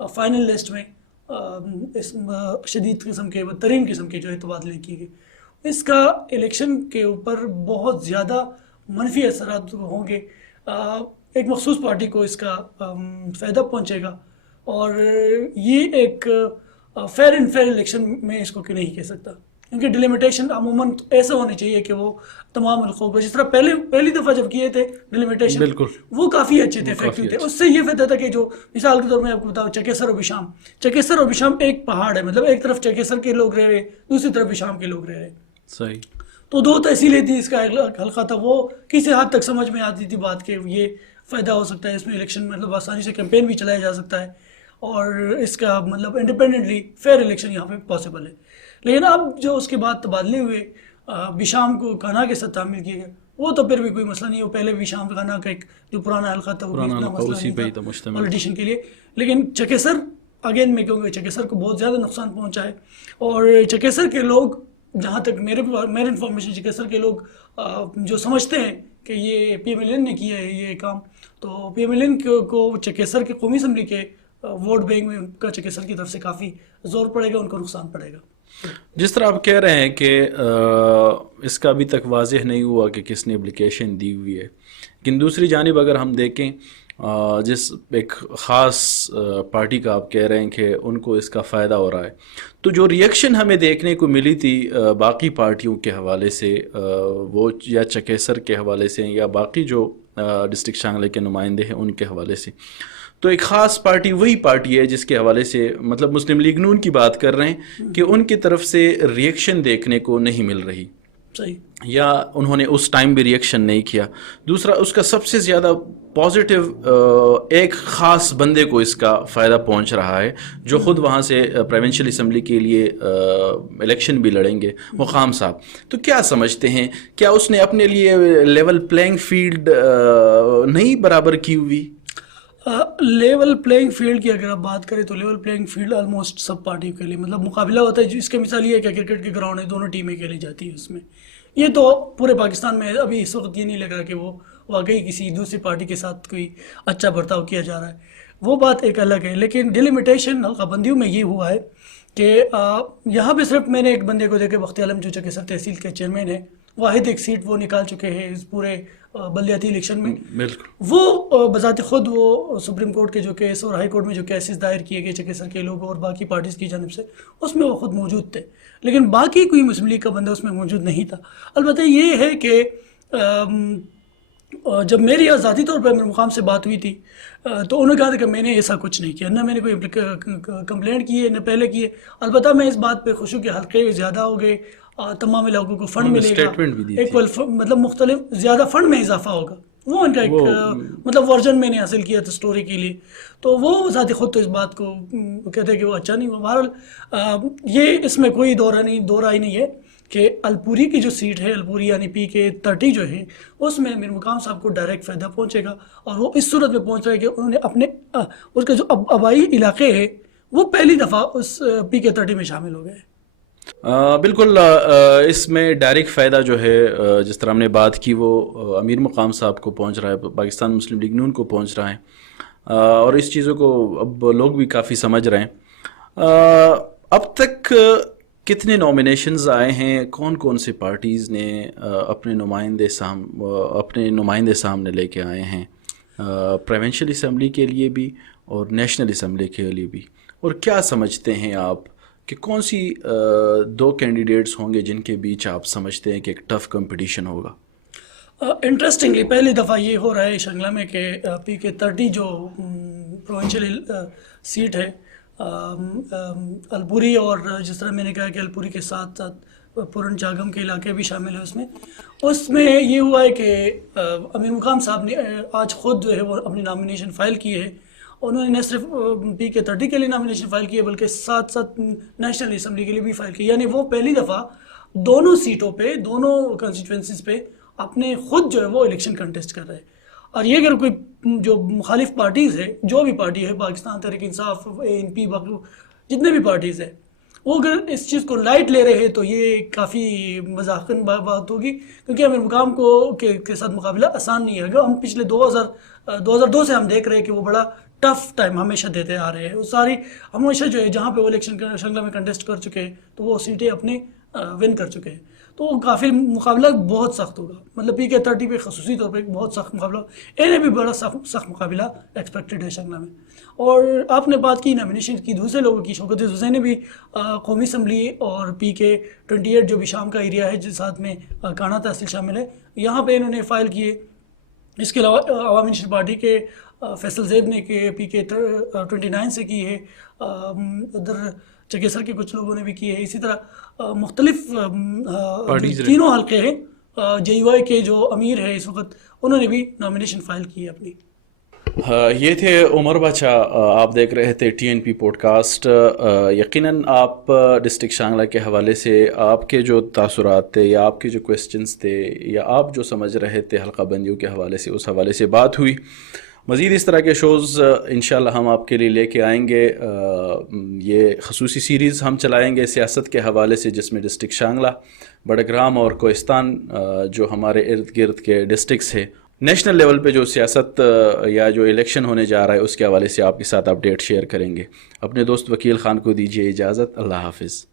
Final list میں اس شدید قسم کے بدترین قسم کے جو ہے تبادلے کیے گئے. اس کا الیکشن کے اوپر بہت زیادہ منفی اثرات ہوں گے. ایک مخصوص پارٹی کو اس کا فائدہ پہنچے گا, اور یہ ایک فیئر اینڈ فیئر الیکشن میں اس کو نہیں کہہ سکتا, کیونکہ ڈیلیمیٹیشن عموماً ایسا ہونا چاہیے کہ وہ تمام حلقوں کو, جس طرح پہلی دفعہ جب کیے تھے ڈیلیمیٹیشن وہ کافی اچھے تھے, افیکٹو تھے. اس سے یہ فائدہ تھا کہ جو مثال کے طور میں آپ کو بتاؤ چکیسر اور بشام ایک پہاڑ ہے, مطلب ایک طرف چکیسر کے لوگ رہ رہے, دوسری طرف بشام کے لوگ رہ رہے. صحیح. تو 2 تحصیلیں تھی, اس کا حلقہ تھا, وہ کسی حد تک سمجھ میں آتی تھی بات کہ یہ فائدہ ہو سکتا ہے اس میں, الیکشن مطلب آسانی سے کیمپین بھی چلایا جا سکتا ہے, اور اس کا مطلب انڈیپینڈنٹلی فیئر الیکشن یہاں پہ پاسبل ہے. لیکن اب جو اس کے بعد تبادلے ہوئے, بشام کو کانا کے ساتھ تعمیل کیے گئے, وہ تو پھر بھی کوئی مسئلہ نہیں. وہ پہلے بشام کانا کا ایک جو پرانا حلقہ تھا وہ مسئلہ نہیں تھا پولیٹیشن کے لیے. لیکن چکیسر اگین میں کہوں گا چکیسر کو بہت زیادہ نقصان پہنچا ہے, اور چکیسر کے لوگ, جہاں تک میرے انفارمیشن, چکیسر کے لوگ جو سمجھتے ہیں کہ یہ پی ایم ایل این نے کیا ہے یہ کام, تو پی ایم ایل این کو چکیسر کے قومی اسمبلی کے ووٹ بینک میں ان کا چکیسر کی طرف سے کافی زور پڑے گا, ان کو نقصان پڑے گا. جس طرح آپ کہہ رہے ہیں کہ اس کا ابھی تک واضح نہیں ہوا کہ کس نے اپلیکیشن دی ہوئی ہے, لیکن دوسری جانب اگر ہم دیکھیں جس ایک خاص پارٹی کا آپ کہہ رہے ہیں کہ ان کو اس کا فائدہ ہو رہا ہے, تو جو ریئیکشن ہمیں دیکھنے کو ملی تھی باقی پارٹیوں کے حوالے سے, وہ یا چکیسر کے حوالے سے یا باقی جو ڈسٹرکٹ شانگلے کے نمائندے ہیں ان کے حوالے سے, تو ایک خاص پارٹی وہی پارٹی ہے جس کے حوالے سے مطلب مسلم لیگ نون کی بات کر رہے ہیں کہ ان کی طرف سے ریئیکشن دیکھنے کو نہیں مل رہی. صحیح. یا انہوں نے اس ٹائم بھی ریئیکشن نہیں کیا. دوسرا, اس کا سب سے زیادہ پازیٹیو ایک خاص بندے کو اس کا فائدہ پہنچ رہا ہے جو خود وہاں سے پروونشل اسمبلی کے لیے الیکشن بھی لڑیں گے, مقام صاحب. تو کیا سمجھتے ہیں, کیا اس نے اپنے لیے لیول پلینگ فیلڈ نہیں برابر کی ہوئی؟ لیول پلینگ فیلڈ کی اگر آپ بات کریں تو لیول پلینگ فیلڈ آلموسٹ سب پارٹیوں کے لیے مطلب مقابلہ ہوتا ہے. اس کا مثال یہ ہے کہ کرکٹ کے گراؤنڈ ہے, دونوں ٹیمیں کھیلی جاتی ہیں اس میں. یہ تو پورے پاکستان میں ابھی اس وقت یہ نہیں لگ رہا کہ وہ واقعی کسی دوسری پارٹی کے ساتھ کوئی اچھا برتاؤ کیا جا رہا ہے, وہ بات ایک الگ ہے. لیکن ڈیلیمیٹیشن حلقہ بندیوں میں یہ ہوا ہے کہ یہاں پہ صرف میں نے ایک بندے کو دیکھے, بختی عالم جو چکیسر تحصیل کے چیئرمین ہیں, واحد ایک سیٹ وہ نکال چکے ہیں اس پورے بلدیاتی الیکشن میں. وہ بذات خود وہ سپریم کورٹ کے جو کیس اور ہائی کورٹ میں جو کیسز دائر کیے گئے چکیسر کے لوگوں اور باقی پارٹیز کی جانب سے, اس میں وہ خود موجود تھے, لیکن باقی کوئی مسلم لیگ کا بندہ اس میں موجود نہیں تھا. البتہ یہ ہے کہ جب میری ذاتی طور پر امیر مقام سے بات ہوئی تھی تو انہوں نے کہا تھا کہ میں نے ایسا کچھ نہیں کیا, نہ میں نے کوئی کمپلینٹ کی ہے نہ پہلے کی ہے. البتہ میں اس بات پہ خوش ہوں کہ حلقے زیادہ ہو گئے, تمام علاقوں کو فنڈ ملے گا, ایک مطلب مختلف زیادہ فنڈ میں اضافہ ہوگا. وہ ان کا ایک مطلب ورژن میں نے حاصل کیا تھا سٹوری کے لیے, تو وہ ذاتی خود تو اس بات کو کہتے ہیں کہ وہ اچھا نہیں ہوا. بہرحال یہ اس میں کوئی دو رائے نہیں ہے کہ الپوری کی جو سیٹ ہے, الپوری یعنی پی کے 30 جو ہے, اس میں امیر مقام صاحب کو ڈائریکٹ فائدہ پہنچے گا, اور وہ اس صورت میں پہنچ رہا ہے کہ انہوں نے اپنے اس کے جو آبائی علاقے ہیں وہ پہلی دفعہ اس پی کے 30 میں شامل ہو گئے. بالکل, اس میں ڈائریکٹ فائدہ جو ہے جس طرح ہم نے بات کی وہ امیر مقام صاحب کو پہنچ رہا ہے, پاکستان مسلم لیگ نون کو پہنچ رہا ہے, اور اس چیزوں کو اب لوگ بھی کافی سمجھ رہے ہیں. اب تک کتنے نامینیشنز آئے ہیں, کون کون سی پارٹیز نے اپنے نمائندے سامنے لے کے آئے ہیں پروونشل اسمبلی کے لیے بھی اور نیشنل اسمبلی کے لیے بھی, اور کیا سمجھتے ہیں آپ کہ کون سی 2 کینڈیڈیٹس ہوں گے جن کے بیچ آپ سمجھتے ہیں کہ ایک ٹف کمپٹیشن ہوگا؟ انٹرسٹنگلی پہلی دفعہ یہ ہو رہا ہے شنگلہ میں کہ پی کے 30 جو پروونشل سیٹ ہے الپوری, اور جس طرح میں نے کہا کہ الپوری کے ساتھ ساتھ پورن چاگم کے علاقے بھی شامل ہیں اس میں یہ ہوا ہے کہ امیر مقام صاحب نے آج خود جو ہے وہ اپنی نامینیشن فائل کی ہے. انہوں نے نہ صرف پی کے 30 کے لیے نامینیشن فائل کی ہے بلکہ ساتھ ساتھ نیشنل اسمبلی کے لیے بھی فائل کی, یعنی وہ پہلی دفعہ دونوں سیٹوں پہ, دونوں کنسٹیٹوئنسیز پہ اپنے خود جو ہے وہ الیکشن کنٹیسٹ کر رہے ہیں. اور یہ اگر کوئی جو مخالف پارٹیز ہے, جو بھی پارٹی ہے, پاکستان تحریک انصاف, ANP, باقی جتنے بھی پارٹیز ہیں, وہ اگر اس چیز کو لائٹ لے رہے ہیں تو یہ کافی مذاقن بات ہوگی, کیونکہ امیر مقام کو کے ساتھ مقابلہ آسان نہیں ہے. ہم پچھلے 2002 سے ہم دیکھ رہے ہیں کہ وہ بڑا ٹف ٹائم ہمیشہ دیتے آ رہے ہیں. وہ ساری ہمیشہ جو ہے جہاں پہ وہ الیکشن شنگلہ میں کنٹیسٹ کر چکے ہیں تو وہ سیٹیں اپنے ون کر چکے ہیں. تو کافی مقابلہ بہت سخت ہوگا. مطلب PK-30 پہ خصوصی طور پہ ایک بہت سخت مقابلہ, انہیں بھی بڑا سخت مقابلہ ایکسپیکٹڈ ہے شنگلہ میں. اور آپ نے بات کی نامینیشن کی دوسرے لوگوں کی. شوکت حسین نے بھی قومی اسمبلی اور PK-28 جو بھی شام کا ایریا ہے جس ساتھ میں کانا تحصیل شامل ہے, یہاں پہ انہوں نے فائل کیے. اس کے علاوہ عوامی نیشنل پارٹی کے فیصل زیب نے کہ PK-29 سے کی ہے. ادھر چگیسر کے کچھ لوگوں نے بھی کی ہے. اسی طرح مختلف تینوں حلقے ہیں. JUI کے جو امیر ہے اس وقت, انہوں نے بھی نامینیشن فائل کی ہے اپنی. یہ تھے عمر بچا. آپ دیکھ رہے تھے TNP پوڈ کاسٹ. یقیناً آپ ڈسٹرکٹ شانگلہ کے حوالے سے آپ کے جو تاثرات تھے یا آپ کے جو کویسچنز تھے یا آپ جو سمجھ رہے تھے حلقہ بندیوں کے حوالے سے, اس حوالے سے بات ہوئی. مزید اس طرح کے شوز انشاءاللہ ہم آپ کے لیے لے کے آئیں گے. یہ خصوصی سیریز ہم چلائیں گے سیاست کے حوالے سے, جس میں ڈسٹرکٹ شانگلہ, بڑگرام اور کوہستان جو ہمارے ارد گرد کے ڈسٹرکٹس ہیں, نیشنل لیول پہ جو سیاست یا جو الیکشن ہونے جا رہا ہے اس کے حوالے سے آپ کے ساتھ اپڈیٹ شیئر کریں گے. اپنے دوست وکیل خان کو دیجیے اجازت. اللہ حافظ.